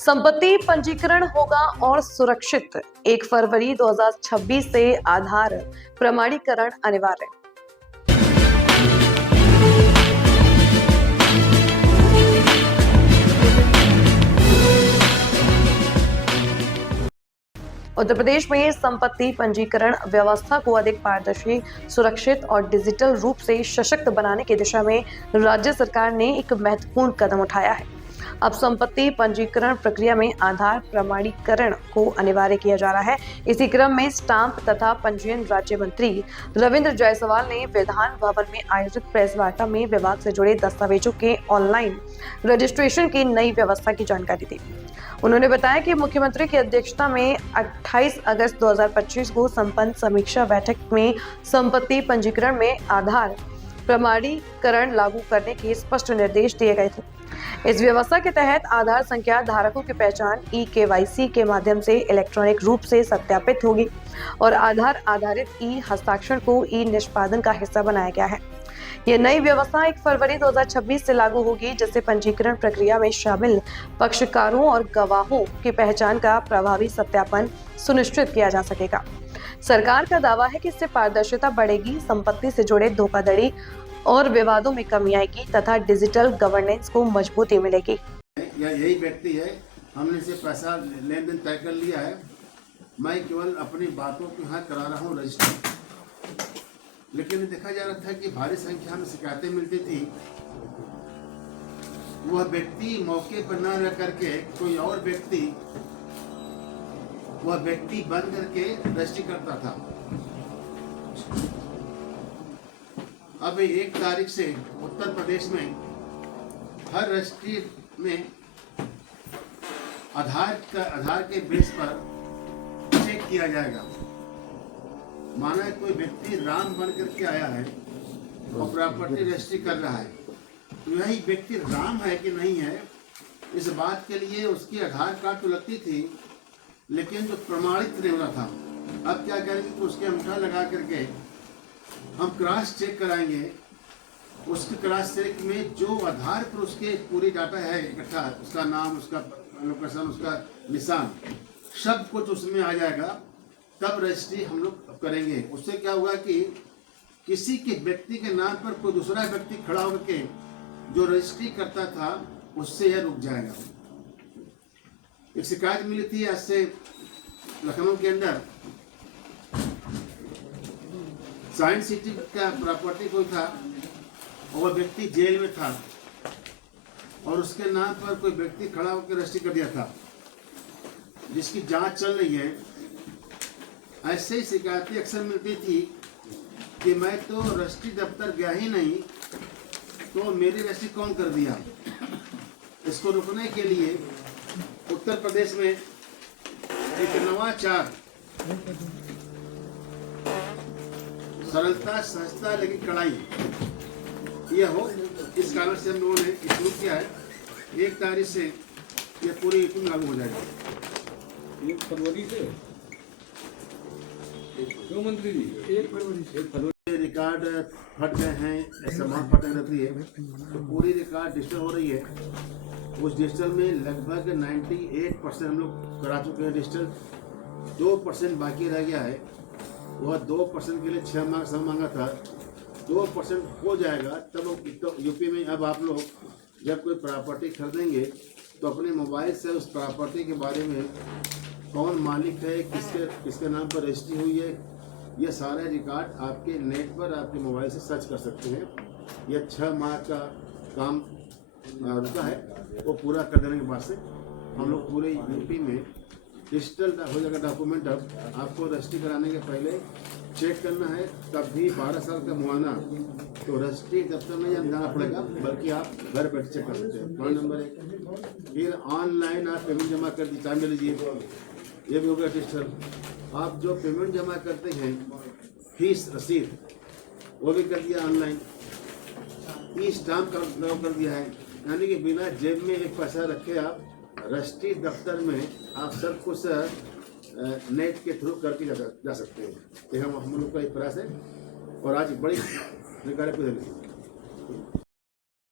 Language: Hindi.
संपत्ति पंजीकरण होगा और सुरक्षित। 1 फरवरी 2026 से आधार प्रमाणीकरण अनिवार्य। उत्तर प्रदेश में संपत्ति पंजीकरण व्यवस्था को अधिक पारदर्शी, सुरक्षित और डिजिटल रूप से सशक्त बनाने की दिशा में राज्य सरकार ने एक महत्वपूर्ण कदम उठाया है। अब संपत्ति पंजीकरण प्रक्रिया में आधार प्रमाणीकरण को अनिवार्य किया जा रहा है। इसी क्रम में स्टाम्प तथा पंजीयन राज्य मंत्री रविंद्र जायसवाल ने विधान भवन में आयोजित प्रेस वार्ता में विभाग से जुड़े दस्तावेजों के ऑनलाइन रजिस्ट्रेशन की नई व्यवस्था की जानकारी दी। उन्होंने बताया कि मुख्यमंत्री की अध्यक्षता में 28 अगस्त 2025 को संपन्न समीक्षा बैठक में संपत्ति पंजीकरण में आधार प्रमाणीकरण लागू करने के स्पष्ट निर्देश दिए गए थे। इस व्यवस्था के तहत आधार संख्या धारकों की पहचान ई-केवाईसी के माध्यम से इलेक्ट्रॉनिक रूप से सत्यापित होगी और आधार आधारित ई हस्ताक्षर को ई निष्पादन का हिस्सा बनाया गया है। यह नई व्यवस्था 1 फरवरी 2026 से लागू होगी, जिससे पंजीकरण प्रक्रिया में शामिल पक्षकारों और गवाहों की पहचान का प्रभावी सत्यापन सुनिश्चित किया जा सकेगा। सरकार का दावा है कि इससे पारदर्शिता बढ़ेगी, संपत्ति से जुड़े धोखाधड़ी और विवादों में कमी आएगी तथा डिजिटल गवर्नेंस को मजबूती मिलेगी। यही व्यक्ति है, हमने इसे पैसा लेन देन तय कर लिया है। मैं केवल अपनी बातों को यहाँ करा रहा हूँ रजिस्टर। लेकिन देखा जा रहा था कि भारी संख्या में शिकायतें मिलती थी। वह व्यक्ति मौके पर न रह करके कोई और व्यक्ति वह व्यक्ति बन करके रजिस्ट्री करता था। अब 1 तारीख से उत्तर प्रदेश में हर रजिस्ट्री में आधार के बेस पर चेक किया जाएगा। माना कोई व्यक्ति राम बन करके आया है और प्रॉपर्टी रजिस्ट्री कर रहा है, तो यही व्यक्ति राम है कि नहीं है, इस बात के लिए उसकी आधार कार्ड तो लगती थी, लेकिन जो प्रमाणित नहीं हो रहा था। अब क्या करेंगे कि उसके अंगूठा लगा करके हम क्रॉस चेक कराएंगे। उसके क्रॉस चेक में जो आधार पर उसके पूरी डाटा है इकट्ठा, उसका नाम, उसका लोकेशन, उसका निशान, सब कुछ उसमें आ जाएगा। तब रजिस्ट्री हम लोग करेंगे। उससे क्या होगा कि किसी के व्यक्ति के नाम पर कोई दूसरा व्यक्ति खड़ा होकर के जो रजिस्ट्री करता था, उससे यह रुक जाएगा। एक शिकायत मिली थी आज से लखनऊ के अंदर, साइंस सिटी का प्रॉपर्टी कोई था और वह व्यक्ति जेल में था और उसके नाम पर कोई व्यक्ति खड़ा होकर रजिस्ट्री कर दिया था, जिसकी जांच चल रही है। ऐसे ही शिकायतें अक्सर मिलती थी कि मैं तो रजिस्ट्री दफ्तर गया ही नहीं, तो मेरी रजिस्ट्री कौन कर दिया। इसको रोकने के लिए उत्तर प्रदेश में एक नवाचार, सरलता, सहजता लेकिन कड़ाई यह हो, इस कारण से हम लोगों ने शुरू किया है। 1 तारीख से यह पूरी यूपी में लागू हो जाएगा। 1 फरवरी से क्यों मंत्री जी? 1 फरवरी रिकॉर्ड फट गए हैं, ऐसा मांग फट रहती है, तो पूरी रिकॉर्ड डिजिटल हो रही है। उस डिजिटल में लगभग 98% हम लोग करा चुके हैं डिजिटल। 2% बाकी रह गया है। वह 2% के लिए 6 मांग सब मांगा था। 2% हो जाएगा तब तो यूपी में अब आप लोग जब कोई प्रॉपर्टी खरीदेंगे तो अपने मोबाइल से उस प्रॉपर्टी के बारे में कौन मालिक है, किसके नाम पर रजिस्ट्री हुई है, यह सारे रिकॉर्ड आपके नेट पर आपके मोबाइल से सर्च कर सकते हैं। यह 6 माह का काम रुका है, वो पूरा कर देने के बाद से हम लोग पूरे यूपी में डिजिटल हो जाएगा डॉक्यूमेंट। अब आपको रजिस्ट्री कराने के पहले चेक करना है, तब भी 12 साल का मुआयना तो रजिस्ट्री दफ्तर में जाना पड़ेगा, बल्कि आप घर बैठे चेक कर सकते हैं। Point number 1। फिर ऑनलाइन आप पेमेंट जमा कर दी, टाइम ले लीजिए, ये भी हो गया डिजिटल। आप जो पेमेंट जमा करते हैं, फीस रसीद, वो भी कर दिया ऑनलाइन। ई स्टाम्प कर दिया है, यानी कि बिना जेब में एक पैसा रखे आप रजिस्ट्री दफ्तर में आप सब कुछ नेट के थ्रू करके जा सकते हैं। तो हम लोग का एक प्रयास है और आज बड़ी रिकॉर्ड